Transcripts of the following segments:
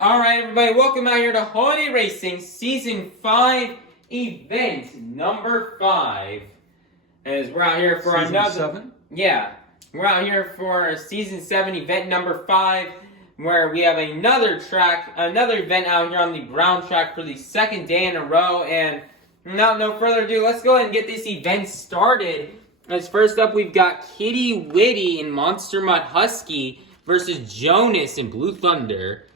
Alright, everybody, welcome out here to Holiday Racing Season 5, Event number 5. As we're out here for Season 7? Yeah, we're out here for Season 7, Event number 5, where we have another event out here on the brown track for the second day in a row. And without no further ado, let's go ahead and get this event started. As first up, we've got Kitty Witty in Monster Mutt Husky versus Jonas in Blue Thunder.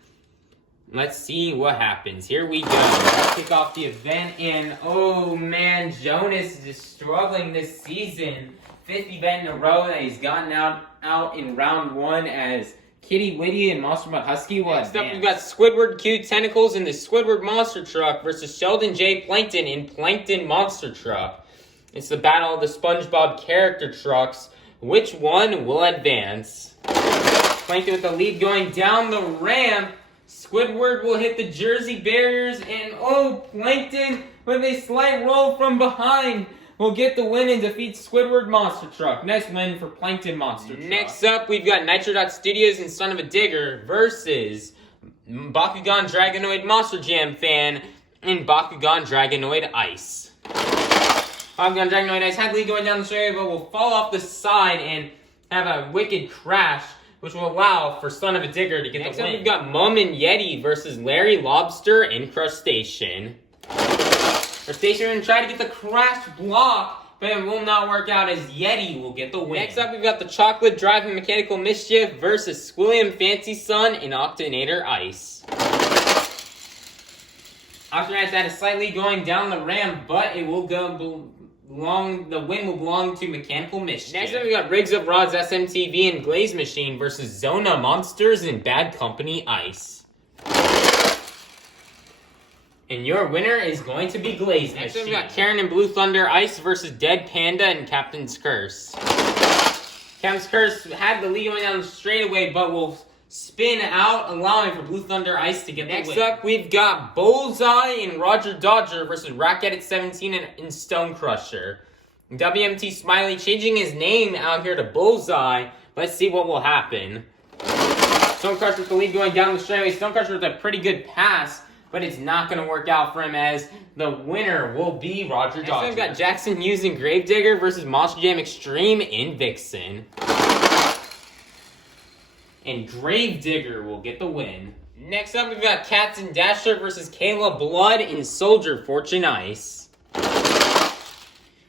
Let's see what happens. Here we go. Let's kick off the event, and oh man, Jonas is struggling this season. 5th event in a row that he's gotten out in round 1 as Kitty Witty and Monster Mutt Husky will advance. Next up, we've got Squidward Cute Tentacles in the Squidward Monster Truck versus Sheldon J. Plankton in Plankton Monster Truck. It's the battle of the SpongeBob character trucks. Which one will advance? Plankton with the lead going down the ramp. Squidward will hit the Jersey barriers, and oh, Plankton with a slight roll from behind will get the win and defeat Squidward Monster Truck. Nice win for Plankton Monster Truck. Next up, we've got Nitro Studios and Son of a Digger versus Bakugan Dragonoid Monster Jam Fan and Bakugan Dragonoid Ice. Bakugan Dragonoid Ice had the lead going down the straightaway, but will fall off the side and have a wicked crash, which will allow for Son of a Digger to get the win. Next up, we've got Mum and Yeti versus Larry Lobster and Crustacean. Crustacean will try to get the crash block, but it will not work out as Yeti will get the win. Next up, we've got the Chocolate Drive and Mechanical Mischief versus Squilliam Fancy Sun and Octonator Ice. Octonator Ice had a slightly going down the ramp, but it will go the win will belong to Mechanical Mischief. Next up, we got Rigs of Rods SMTV and Glaze Machine versus Zona Monsters and Bad Company Ice. And your winner is going to be Glaze Machine. Next up, we got Karen and Blue Thunder Ice versus Dead Panda and Captain's Curse. Captain's Curse had the lead going down the straightaway, but will spin out, allowing for Blue Thunder Ice to get the win. Next up, we've got Bullseye and Roger Dodger versus Racket at 17 and Stone Crusher. WMT Smiley changing his name out here to Bullseye. Let's see what will happen. Stone Crusher with the lead going down the straightaway. Stone Crusher with a pretty good pass, but it's not going to work out for him as the winner will be Roger Dodger. Next up, we've got Jackson Hughes and Gravedigger versus Monster Jam Extreme in Vixen. And Gravedigger will get the win. Next up, we've got Cats and Dasher versus Kayla Blood in Soldier Fortune Ice.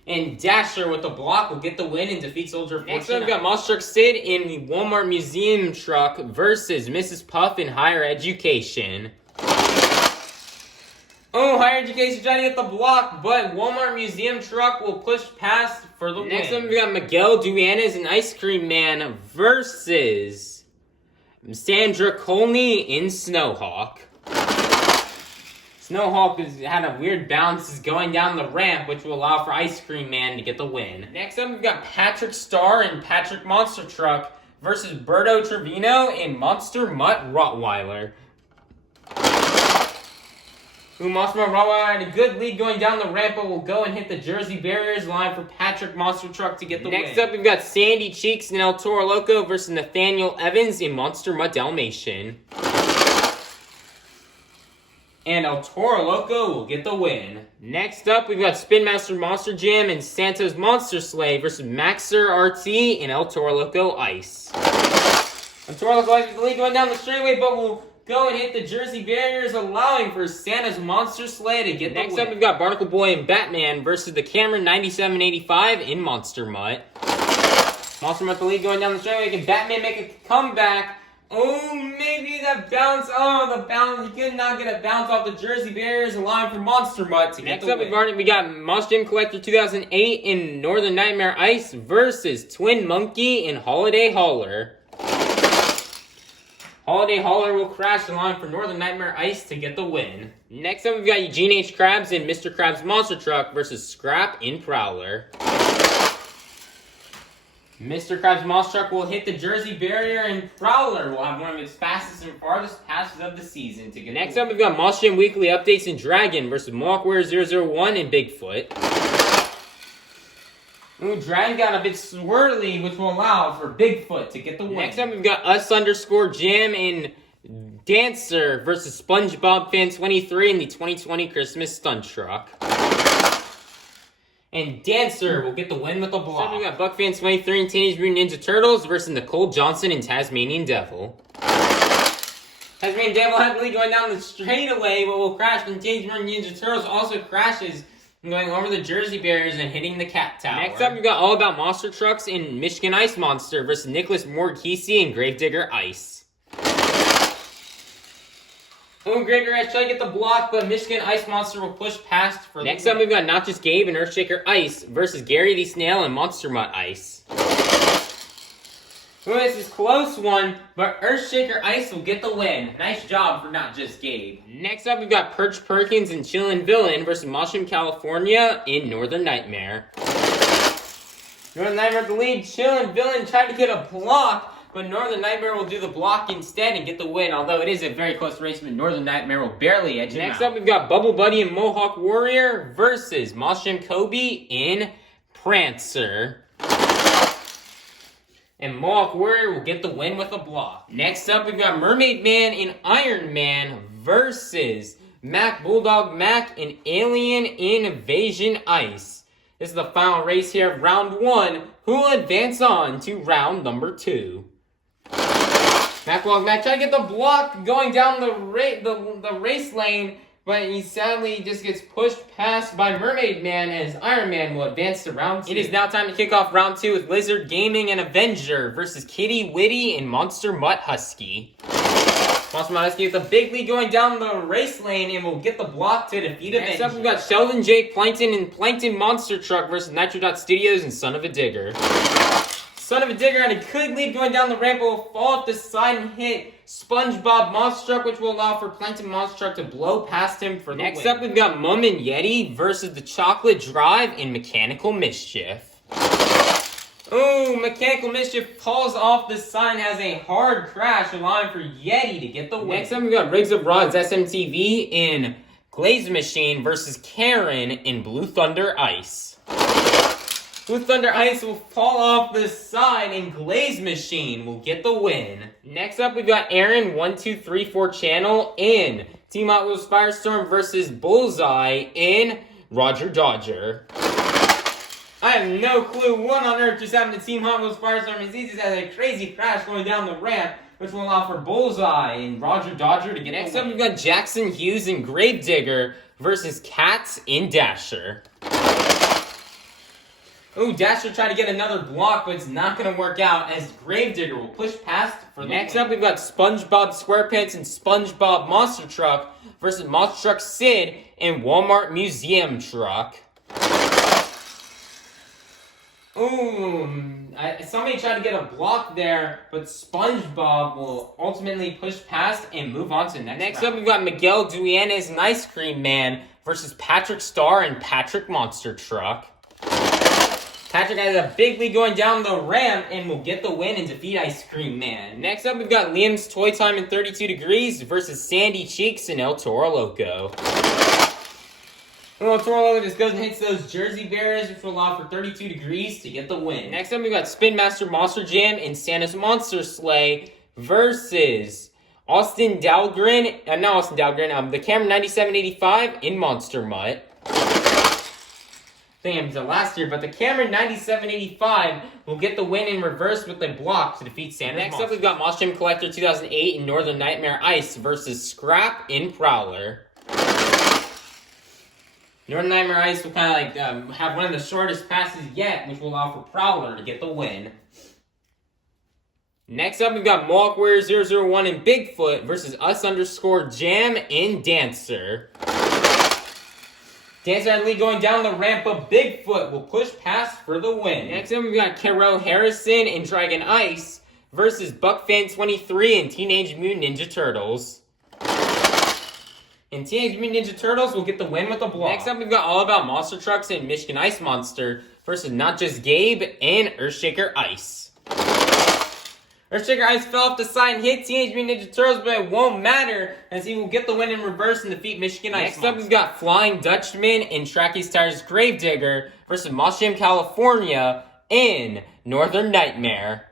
And Dasher with the block will get the win and defeat Soldier Fortune Ice. Next up, we've got Monster Truck Sid in the Walmart Museum Truck versus Mrs. Puff in Higher Education. Oh, Higher Education trying to get the block, but Walmart Museum Truck will push past for the win. Next up, we got Miguel Duanes and Ice Cream Man versus Sandra Colney in Snowhawk. Snowhawk has had a weird bounce going down the ramp, which will allow for Ice Cream Man to get the win. Next up, we've got Patrick Starr and Patrick Monster Truck versus Berto Trevino and Monster Mutt Rottweiler. Monster Mutt Rottweiler had a good lead going down the ramp, but will go and hit the Jersey barriers line for Patrick Monster Truck to get the win. Next up, we've got Sandy Cheeks and El Toro Loco versus Nathaniel Evans in Monster Mutt Dalmatian. And El Toro Loco will get the win. Next up, we've got Spin Master Monster Jam and Santos Monster Sleigh versus Maxer RT and El Toro Loco Ice. El Toro Loco Ice with the lead going down the straightaway, but will go and hit the Jersey barriers, allowing for Santa's Monster Sleigh to get the win. Next up, we've got Barnacle Boy and Batman versus the Cameron 9785 in Monster Mutt. Monster Mutt the lead going down the straightaway. Can Batman make a comeback? Oh, maybe that bounce. Oh, the bounce. He could not get a bounce off the Jersey barriers, allowing for Monster Mutt to get the win. Next up, we got Monster Jam Collector 2008 in Northern Nightmare Ice versus Twin Monkey in Holiday Hauler. Holiday Hauler will crash the line for Northern Nightmare Ice to get the win. Next up, we've got Eugene H. Krabs and Mr. Krabs Monster Truck versus Scrap in Prowler. Mr. Krabs Monster Truck will hit the Jersey barrier, and Prowler will have one of its fastest and farthest passes of the season to get. Next up, we've got Monster Jam Weekly Updates in Dragon versus Mohawkware 001 and Bigfoot. Ooh, Dragon got a bit swirly, which will allow for Bigfoot to get the win. Next up, we've got Us_Jam in Dancer versus SpongeBob Fan 23 in the 2020 Christmas Stunt Truck. And Dancer will get the win with a block. So we got Buck Fan 23 and Teenage Mutant Ninja Turtles versus Nicole Johnson and Tasmanian Devil. Tasmanian Devil heavily going down the straightaway, but will crash. And Teenage Mutant Ninja Turtles also crashes, going over the Jersey barriers and hitting the cat tower. Next up, we've got All About Monster Trucks in Michigan Ice Monster versus Nicholas Morgese and Gravedigger Ice. Oh, Gravedigger Ice try to get the block, but Michigan Ice Monster will push past for the Next up, we've got Not Just Gabe and Earthshaker Ice versus Gary the Snail and Monster Mutt Ice. Well, this is a close one, but Earthshaker Ice will get the win. Nice job for Not Just Gabe. Next up, we've got Perch Perkins and Chillin' Villain versus Mushroom California in Northern Nightmare. Northern Nightmare with the lead. Chillin' Villain tried to get a block, but Northern Nightmare will do the block instead and get the win, although it is a very close race, but Northern Nightmare will barely edge him out. Next up, we've got Bubble Buddy and Mohawk Warrior versus Moshim Kobe in Prancer. And Mohawk Warrior will get the win with a block. Next up, we've got Mermaid Man and Iron Man versus Mac Bulldog Mac and Alien Invasion Ice. This is the final race here of round 1. Who will advance on to round number 2? Mac Bulldog Mac trying to get the block going down the race lane, but he sadly just gets pushed past by Mermaid Man as Iron Man will advance to round 2. It is now time to kick off round 2 with Lizard Gaming and Avenger versus Kitty Witty and Monster Mutt Husky. Monster Mutt Husky with the big lead going down the race lane and will get the block to defeat Avenger. Next up, we've got Sheldon J. Plankton and Plankton Monster Truck versus Nitro Dot Studios and Son of a Digger. Son of a Digger had a good lead going down the ramp, but will fall off the side and hit SpongeBob Monster Truck, which will allow for Plankton Monster Truck to blow past him for the win. Next up, we've got Mum and Yeti versus the Chocolate Drive in Mechanical Mischief. Ooh, Mechanical Mischief falls off the side and has a hard crash, allowing for Yeti to get the win. Next up, we've got Riggs of Rods SMTV in Glaze Machine versus Karen in Blue Thunder Ice. Blue Thunder Ice will fall off the side and Glaze Machine will get the win. Next up, we've got Aaron 1234 Channel in Team Hot Wheels Firestorm versus Bullseye in Roger Dodger. I have no clue what on earth just happened to Team Hot Wheels Firestorm. He just has a crazy crash going down the ramp, which will allow for Bullseye and Roger Dodger to get Next up, we've got Jackson Hughes and Gravedigger versus Cats in Dasher. Ooh, Dasher tried to get another block, but it's not going to work out as Gravedigger will push past for the Next up, we've got SpongeBob SquarePants and SpongeBob Monster Truck versus Monster Truck Sid and Walmart Museum Truck. Ooh, somebody tried to get a block there, but SpongeBob will ultimately push past and move on to the next round. Up, we've got Miguel Duenas and Ice Cream Man versus Patrick Star and Patrick Monster Truck. Patrick has a big lead going down the ramp and will get the win and defeat Ice Cream Man. Next up, we've got Liam's Toy Time in 32 Degrees versus Sandy Cheeks and El Toro Loco. El Toro Loco just goes and hits those Jersey barriers, which will allow for 32 Degrees to get the win. Next up, we've got Spin Master Monster Jam and Santa's Monster Sleigh versus Austin Dahlgren, the Cameron 9785 in Monster Mutt. The last year, but the Cameron 9785 will get the win in reverse with a block to defeat Santa's Next Monster. Up, we've got Monster Collector 2008 in Northern Nightmare Ice versus Scrap in Prowler. Northern Nightmare Ice will kind of have one of the shortest passes yet, which will allow for Prowler to get the win. Next up, we've got Mohawk Warrior 001 and Bigfoot versus Us_Jam in Dancer. Dancer had lead going down the ramp, but Bigfoot will push past for the win. Next up, we've got Kero Harrison and Dragon Ice versus BuckFan23 and Teenage Mutant Ninja Turtles. And Teenage Mutant Ninja Turtles will get the win with a block. Next up, we've got All About Monster Trucks and Michigan Ice Monster versus Not Just Gabe and Earthshaker Ice. Earthshaker Ice fell off the side and hit Teenage Mutant Ninja Turtles, but it won't matter as he will get the win in reverse and defeat Michigan Ice. Next up, we've got Flying Dutchman and Tracky's Tires Gravedigger versus Moshim California in Northern Nightmare.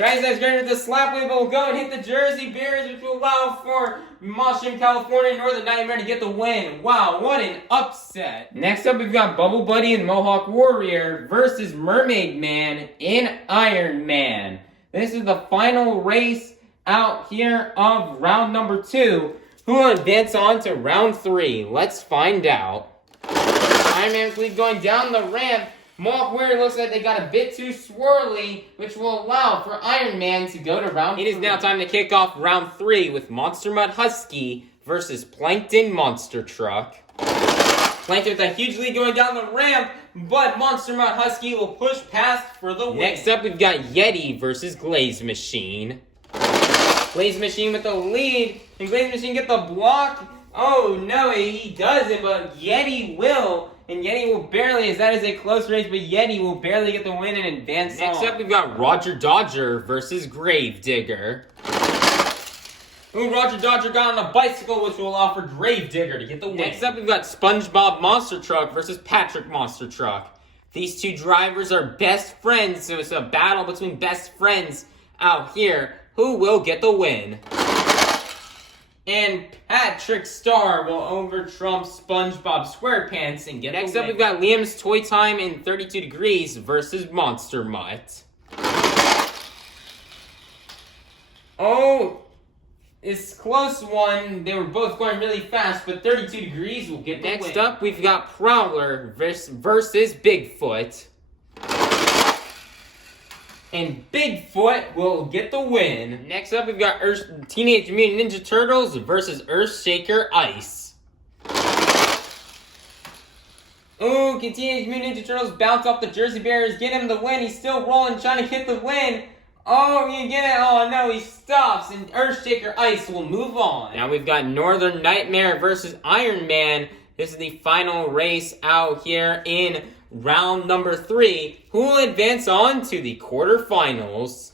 Tries that great with the slap wheel, but will go and hit the Jersey Barriers, which will allow for Monster California and Northern Nightmare to get the win. Wow, what an upset. Next up, we've got Bubble Buddy and Mohawk Warrior versus Mermaid Man and Iron Man. This is the final race out here of round number 2. Who will advance on to round 3? Let's find out. Iron Man's lead going down the ramp. Mohawk Warrior looks like they got a bit too swirly, which will allow for Iron Man to go to round 3. It is now time to kick off round 3 with Monster Mud Husky versus Plankton Monster Truck. Plankton with a huge lead going down the ramp, but Monster Mud Husky will push past for the win. Next up, we've got Yeti versus Glaze Machine. Glaze Machine with the lead, and Glaze Machine get the block. Oh no, he doesn't, but Yeti will. And Yeti will barely, as that is a close race, but Yeti will barely get the win and advance on. Next up, we've got Roger Dodger versus Grave Digger. Ooh, Roger Dodger got on a bicycle, which will allow for Grave Digger to get the win. Next up, we've got SpongeBob Monster Truck versus Patrick Monster Truck. These two drivers are best friends, so it's a battle between best friends out here. Who will get the win? And Patrick Star will over-trump SpongeBob SquarePants and get Next up, we've got Liam's Toy Time in 32 Degrees versus Monster Mutt. Oh, it's a close one. They were both going really fast, but 32 Degrees will get the win. Next up, we've got Prowler versus Bigfoot. And Bigfoot will get the win. Next up, we've got Teenage Mutant Ninja Turtles versus Earthshaker Ice. Ooh, can Teenage Mutant Ninja Turtles bounce off the Jersey Barriers, get him the win? He's still rolling, trying to get the win. Oh, you get it? Oh no, he stops, and Earthshaker Ice will move on. Now we've got Northern Nightmare versus Iron Man. This is the final race out here in round number 3, who will advance on to the quarterfinals.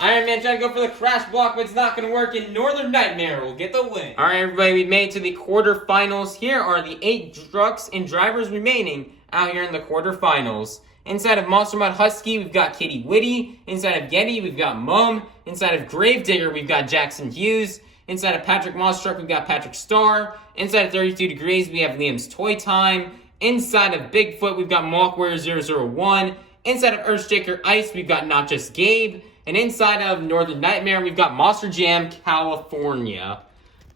Iron Man trying to go for the crash block, but it's not going to work, and Northern Nightmare will get the win. Alright, everybody, we made it to the quarterfinals. Here are the 8 trucks and drivers remaining out here in the quarterfinals. Inside of Monster Mud Husky, we've got Kitty Witty. Inside of Yeti, we've got Mum. Inside of Grave Digger, we've got Jackson Hughes. Inside of Patrick Monster Truck, we've got Patrick Star. Inside of 32 Degrees, we have Liam's Toy Time. Inside of Bigfoot, we've got Mohawk Warrior 001. Inside of Earthshaker Ice, we've got Not Just Gabe. And inside of Northern Nightmare, we've got Monster Jam California.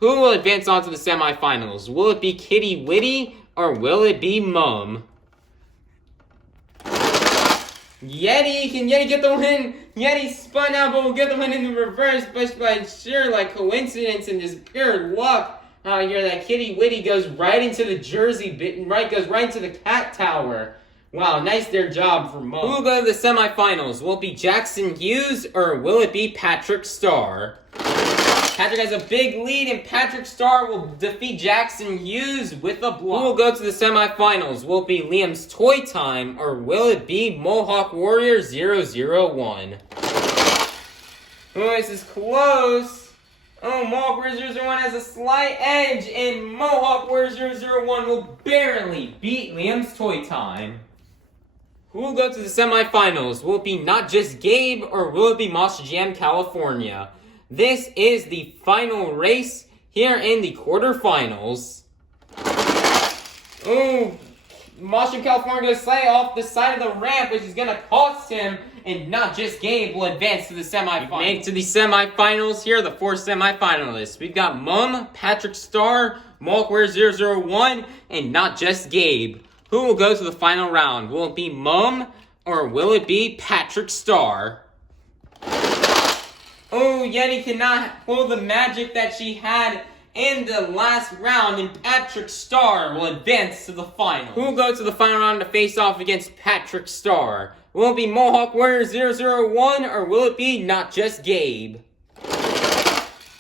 Who will advance on to the semifinals? Will it be Kitty Witty or will it be Mum? Yeti, can Yeti get the win? Yeti spun out, but will get the win in the reverse, but by sheer coincidence and just pure luck. Out here, that Kitty Witty goes right into the Jersey bit, goes right into the cat tower. Wow, nice their job for Mo. Who will go to the semifinals? Will it be Jackson Hughes or will it be Patrick Star? Patrick has a big lead, and Patrick Star will defeat Jackson Hughes with a block. Who will go to the semifinals? Will it be Liam's Toy Time or will it be Mohawk Warrior 001? Oh, this is close. Oh, Mohawk Warrior 001 has a slight edge, and Mohawk Warrior 001 will barely beat Liam's Toy Time. Who will go to the semifinals? Will it be Not Just Gabe, or will it be Monster Jam California? This is the final race here in the quarterfinals. Ooh, Monster Jam California goes slightly off the side of the ramp, which is going to cost him. And Not Just Gabe will advance to the semifinals. Made to the semifinals. Here are the 4 semifinalists. We've got Mum, Patrick Star, Mohawk Warrior 001, and Not Just Gabe. Who will go to the final round? Will it be Mum or will it be Patrick Star? Oh, Yeti cannot pull the magic that she had in the last round, and Patrick Star will advance to the final. Who will go to the final round to face off against Patrick Star? Will it be Mohawk Warrior 001 or will it be Not Just Gabe?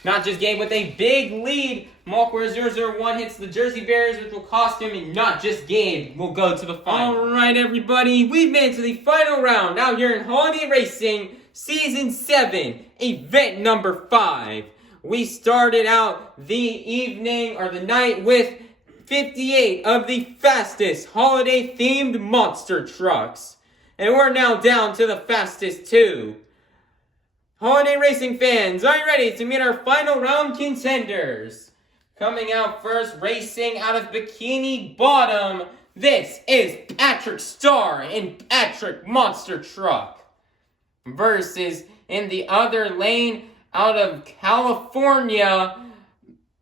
Not Just Gabe with a big lead. Mohawk Warrior 001 hits the Jersey Barriers, which will cost him, and Not Just Gabe will go to the final. Alright, everybody, we've made it to the final round out here in Holiday Racing Season 7, Event number 5. We started out the evening or the night with 58 of the fastest holiday-themed monster trucks. And we're now down to the fastest 2. Holiday Racing fans, are you ready to meet our final round contenders? Coming out first, racing out of Bikini Bottom, this is Patrick Star in Patrick Monster Truck. Versus in the other lane out of California,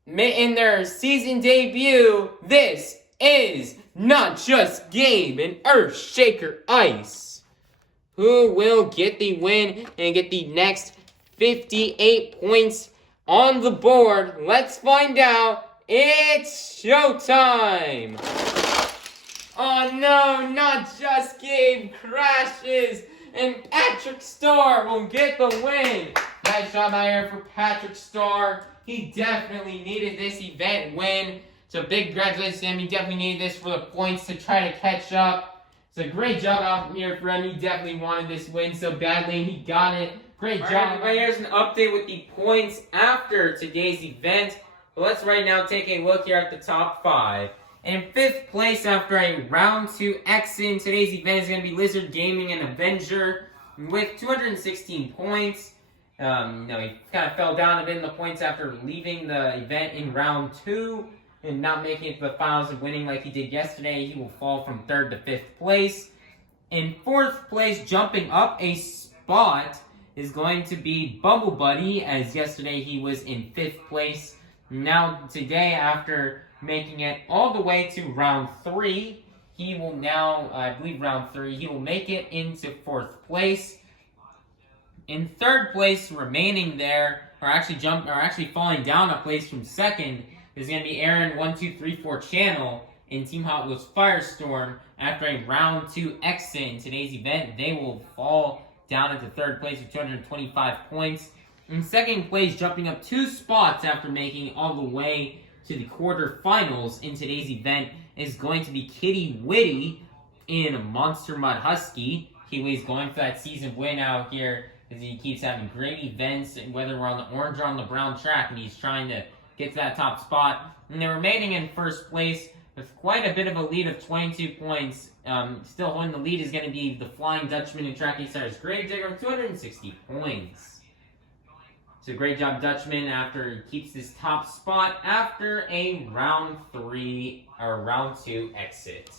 in their season debut, this is Not Just Gabe and Earthshaker Ice. Who will get the win and get the next 58 points on the board? Let's find out. It's showtime. Oh no, Not Just Gabe crashes and Patrick Star will get the win. Nice job out here for Patrick Star. He definitely needed this event win. So big congratulations to him. He definitely needed this for the points to try to catch up. So great job out here for him. He definitely wanted this win so badly, and he got it. Great job. Right, here's an update with the points after today's event. But let's right now take a look here at the top 5. In 5th place after a round 2 exit in today's event is going to be Lizard Gaming and Avenger with 216 points. He kind of fell down a bit in the points after leaving the event in round 2 and not making it to the finals and winning like he did yesterday. He will fall from 3rd to 5th place. In 4th place, jumping up a spot, is going to be Bumble Buddy, as yesterday he was in 5th place. Now today, after making it all the way to round 3, he will now, I believe round 3, he will make it into 4th place. In 3rd place, remaining there, or actually falling down a place from 2nd, is going to be Aaron1234 Channel in Team Hot Wheels Firestorm. After a round 2 exit in today's event, they will fall down into 3rd place with 225 points. In 2nd place, jumping up 2 spots after making it all the way to the quarterfinals in today's event, is going to be Kitty Witty in Monster Mud Husky. Kiwi's going for that season win out here, as he keeps having great events, whether we're on the orange or on the brown track, and he's trying to get to that top spot. And they're remaining in 1st place with quite a bit of a lead of 22 points. Still holding the lead is going to be the Flying Dutchman and Track Stars Gravedigger with 260 points. So great job, Dutchman, after he keeps this top spot after a round 3 or round 2 exit.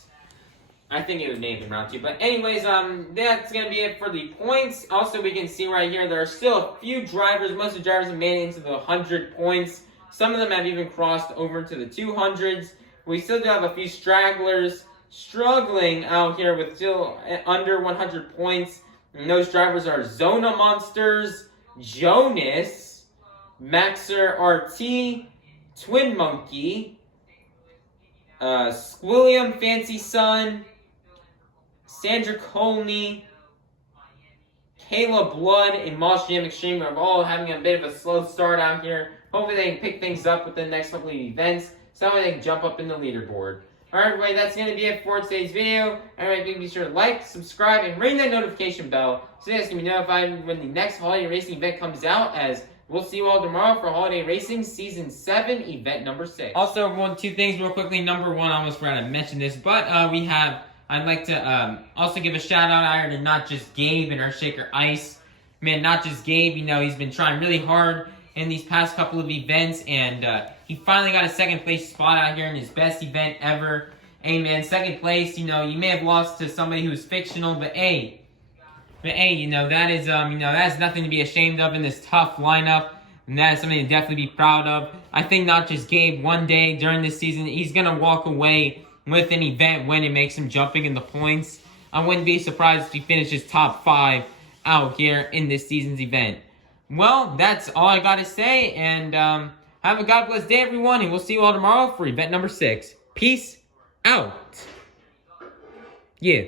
I think it was named in round 2. But anyways, that's going to be it for the points. Also, we can see right here, there are still a few drivers. Most of the drivers have made it into the 100 points. Some of them have even crossed over to the 200s. We still do have a few stragglers struggling out here with still under 100 points. And those drivers are Zona Monsters, Jonas, Maxer RT, Twin Monkey, Squilliam Fancy Sun, Sandra Colney, Kayla Blood, and Moss Jam Extreme are all having a bit of a slow start out here. Hopefully they can pick things up with the next couple of events, so that way they can jump up in the leaderboard. Alright everybody, that's going to be it for today's video. Alright, be sure to like, subscribe, and ring that notification bell so you guys can be notified when the next Holiday Racing event comes out, as we'll see you all tomorrow for Holiday Racing Season 7, Event number 6. Also, everyone, 2 things real quickly. Number 1, I almost forgot to mention this, but I'd like to also give a shout out out here to Not Just Gabe and Earthshaker Ice. Man, Not Just Gabe, he's been trying really hard in these past couple of events, and he finally got a 2nd place spot out here in his best event ever. Hey man, 2nd place, you may have lost to somebody who's fictional, but hey, that is that's nothing to be ashamed of in this tough lineup, and that is something to definitely be proud of. I think Not Just Gabe, one day during this season, he's gonna walk away with an event when it makes him jumping in the points. I wouldn't be surprised if he finishes top 5 out here in this season's event. Well, that's all I gotta say, and have a God bless day, everyone, and we'll see you all tomorrow for event number 6. Peace out. Yeah.